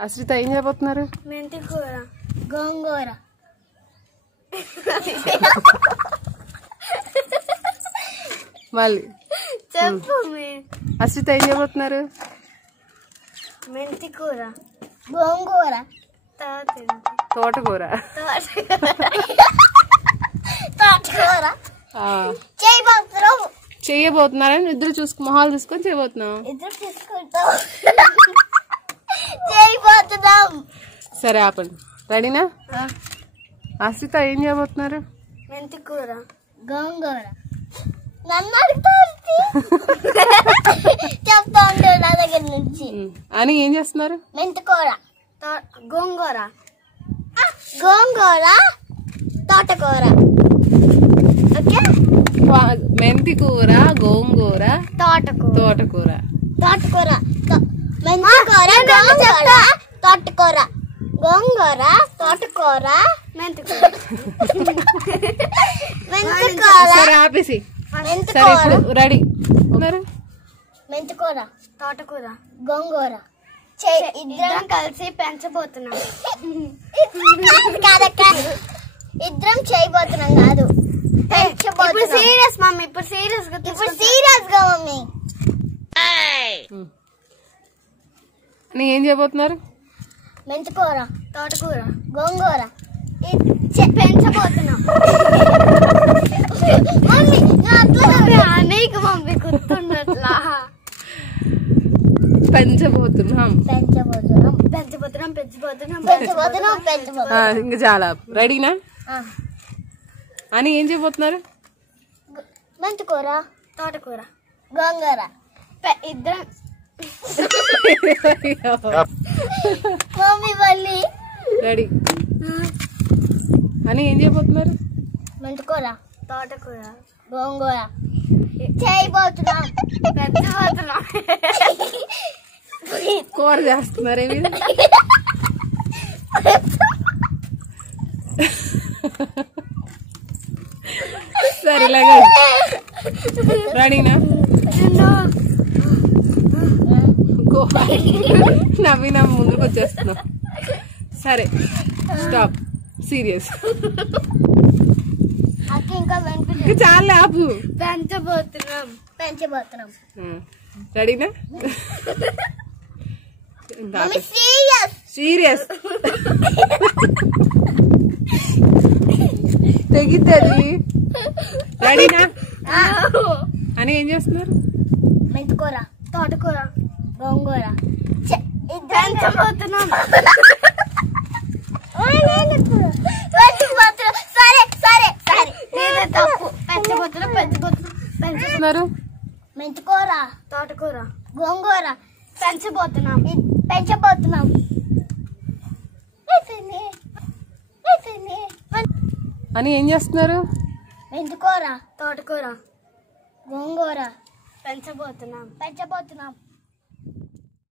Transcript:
అశ్రిత ఏం చేయబోతున్నారు? మెంతి కూర, గోంగూర. మళ్ళీ చెప్పు. అశ్రిత ఏం చేయబోతున్నారు? మెంతి కూర, గోంగూర, తోటకూర. తోటకూర చేయబోతున్నారని ఇద్దరు మొహాలు చూసుకొని చేయబోతున్నాం. ఇద్దరు తీసుకుంటాం. చేయబోతున్నాం. సరే ఆపండి. రెడీనా? అశ్రిత ఏం చేయబోతున్నారు? మెంతి కూర, గోంగూర. నన్ను అడుగుతారు చెప్తా ఉంటారు నా దగ్గర నుంచి. అని ఏం చేస్తున్నారు? మెంతి కూర, గోంగూర, గోంగూర, తోటకూర. ఓకే. మెంతి కూర, గోంగూర, తోటకూర, తోటకూర, తోటకూర, మెంతి కూర, గోంగూర, తోటకూర, గోంగూర, తోటకూర, మెంతి కూర. మెంతి కూర. సరే ఆపేసి. మెంతి సరే కూర, ఇప్పుడు రెడీ. మెంతి కూర, తోటకూర, గోంగూర ఇద్దరం కలిసి పెంచబోతున్నాం. ఇద్దరం చేయబోతున్నాం కాదు, పెంచబోతున్నాం. సీరియస్ మమ్మీ, ఇప్పుడు సీరియస్ గా మమ్మీ. ఏం చేయబోతున్నారు? మెంతి కూర, తోటకూర, గోంగూర పెంచబోతున్నాం. మమ్మీ నీకు మమ్మీ గుర్తున్నట్లా. పెంచబోతున్నాం, పెంచబోతున్నాం, పెంచబోతున్నాం, పెంచబోతున్నాం, పెంచబోతున్నాం, పెంచబోతున్నాం. ఇంకా చాలా. రెడీనా? అని ఏం చేయబోతున్నారు? మెంతి కూర, తోటకూర, గోంగూర ఇద్దరం. మమ్మీ మళ్ళీ రెడీ. అని ఏం చేయబోతున్నారు? మెంతి కూర, తోటకూర, గోంగూర చేయబోతున్నాం, పెంచబోతున్నాం. కూర చేస్తున్నారే మీరు? సరే రెడీనా? నవ్వినా ముందుకు వచ్చేస్తున్నాం. సరే స్టాప్. సీరియస్. ఇంకా చాలా ఆపు. పెంచబోతున్నాం, పెంచబోతున్నాం. రెడీనా? సీరియస్. తెగిద్ది. రెడీనా? అని ఏం చేస్తున్నారు? మెంతి కూర, తోటకూర, గోంగూర పెంచబోతున్నాం. సరే సరే సరే తప్పు. పెంచబోతున్నాం, పెంచబోతున్నాం, పెంచుతున్నారు. మెంతి కూర, తోటకూర, గోంగూర పెంచబోతున్నాం, పెంచబోతున్నాం. అని ఏం చేస్తున్నారు? మెంతి కూర, తోటకూర, గోంగూర పెంచబోతున్నాం, పెంచబోతున్నాం.